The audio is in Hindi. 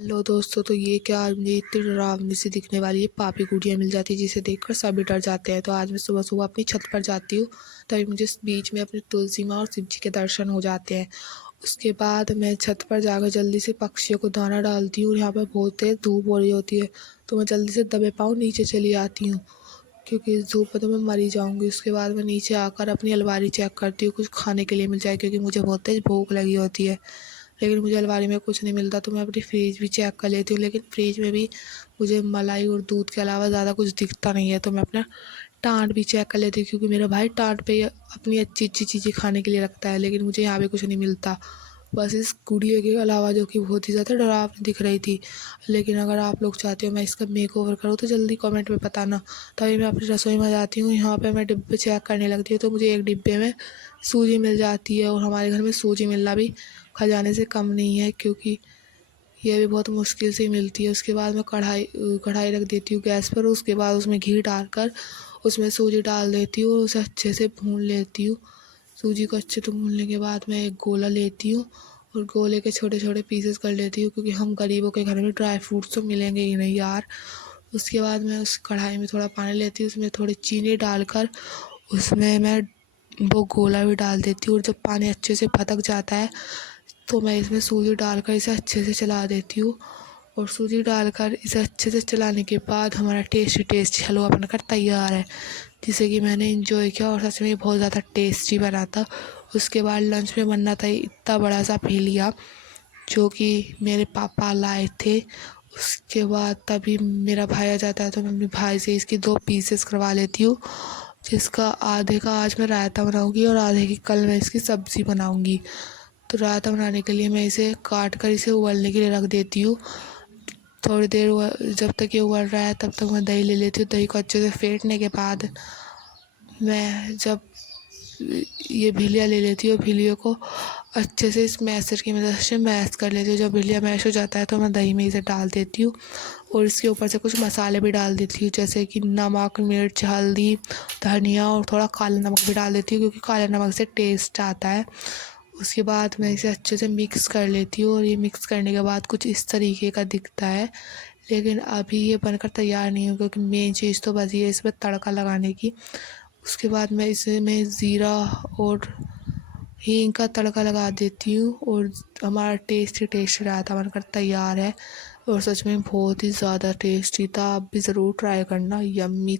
लो दोस्तों, तो ये क्या आज मुझे इतनी डरावनी सी दिखने वाली है पापी गुड़िया मिल जाती है जिसे देखकर सभी डर जाते हैं। तो आज मैं सुबह सुबह अपनी छत पर जाती हूँ, तभी मुझे इस बीच में अपनी तुलसी माँ और शिव जी के दर्शन हो जाते हैं। उसके बाद मैं छत पर जाकर जल्दी से पक्षियों को दाना डालती हूँ। यहाँ पर बहुत तेज धूप हो रही होती है, तो मैं जल्दी से दबे पाँव नीचे चली आती हूँ, क्योंकि इस धूप में तो मैं मरी जाऊँगी। उसके बाद मैं नीचे आकर अपनी अलमारी चेक करती हूँ, कुछ खाने के लिए मिल जाए, क्योंकि मुझे बहुत तेज भूख लगी होती है। लेकिन मुझे अलमारी में कुछ नहीं मिलता, तो मैं अपनी फ्रिज भी चेक कर लेती हूँ, लेकिन फ्रिज में भी मुझे मलाई और दूध के अलावा ज़्यादा कुछ दिखता नहीं है। तो मैं अपना टाँट भी चेक कर लेती हूँ, क्योंकि मेरा भाई टाँट पे अपनी अच्छी अच्छी चीज़ें खाने के लिए रखता है, लेकिन मुझे यहाँ पे कुछ नहीं मिलता, बस इस गुड़िया के अलावा, जो कि बहुत ही ज़्यादा डरावनी दिख रही थी। लेकिन अगर आप लोग चाहते हो मैं इसका मेकओवर करूँ, तो जल्दी कमेंट में बताना। तभी मैं अपनी रसोई में जाती हूँ, यहाँ पे मैं डिब्बे चेक करने लगती हूँ, तो मुझे एक डिब्बे में सूजी मिल जाती है। और हमारे घर में सूजी मिलना भी खजाने से कम नहीं है, क्योंकि ये भी बहुत मुश्किल से मिलती है। उसके बाद मैं कढ़ाई रख देती हूँ गैस पर। उसके बाद उसमें घी डालकर उसमें सूजी डाल देती हूँ और उसे अच्छे से भून लेती हूँ। सूजी को अच्छे से भूनने के बाद मैं एक गोला लेती हूँ और गोले के छोटे छोटे पीसेस कर लेती हूँ, क्योंकि हम गरीबों के घर में ड्राई फ्रूट्स तो मिलेंगे ही नहीं यार। उसके बाद मैं उस कढ़ाई में थोड़ा पानी लेती हूँ, उसमें थोड़ी चीनी डालकर उसमें मैं वो गोला भी डाल देती हूँ। और जब पानी अच्छे से भदक जाता है, तो मैं इसमें सूजी डालकर इसे अच्छे से चला देती हूँ। और सूजी डालकर इसे अच्छे से चलाने के बाद हमारा टेस्टी हलवा बनकर तैयार है, जिसे कि मैंने इंजॉय किया और सच में बहुत ज़्यादा टेस्टी बना था। उसके बाद लंच में बनना था इतना बड़ा सा फेलिया, जो कि मेरे पापा लाए थे। उसके बाद तभी मेरा भाई आ जाता है, तो मैं अपने भाई से इसकी 2 पीसेस करवा लेती हूँ, जिसका आधे का आज मैं रायता बनाऊँगी और आधे की कल मैं इसकी सब्ज़ी बनाऊँगी। तो रायता बनाने के लिए मैं इसे काट कर इसे उबलने के लिए रख देती हूँ। थोड़ी देर जब तक ये उबल रहा है, तब तक मैं दही ले लेती हूँ। दही को अच्छे से फेंटने के बाद मैं जब ये भिलिया ले लेती हूँ, भिलियों को अच्छे से इस मैशर की मदद से मैश कर लेती हूँ। जब भिलिया मैश हो जाता है, तो मैं दही में इसे डाल देती हूँ और इसके ऊपर से कुछ मसाले भी डाल देती हूँ, जैसे कि नमक, मिर्च, हल्दी, धनिया और थोड़ा काला नमक भी डाल देती हूँ, क्योंकि काले नमक से टेस्ट आता है। उसके बाद मैं इसे अच्छे से मिक्स कर लेती हूँ और ये मिक्स करने के बाद कुछ इस तरीके का दिखता है। लेकिन अभी ये बनकर तैयार नहीं हो, क्योंकि मेन चीज़ तो बची है इसमें तड़का लगाने की। उसके बाद मैं इसमें ज़ीरा और हींग का तड़का लगा देती हूँ और हमारा टेस्टी रायता बनकर तैयार है। और सच में बहुत ही ज़्यादा टेस्टी था। आप भी ज़रूर ट्राई करना। यम्मी।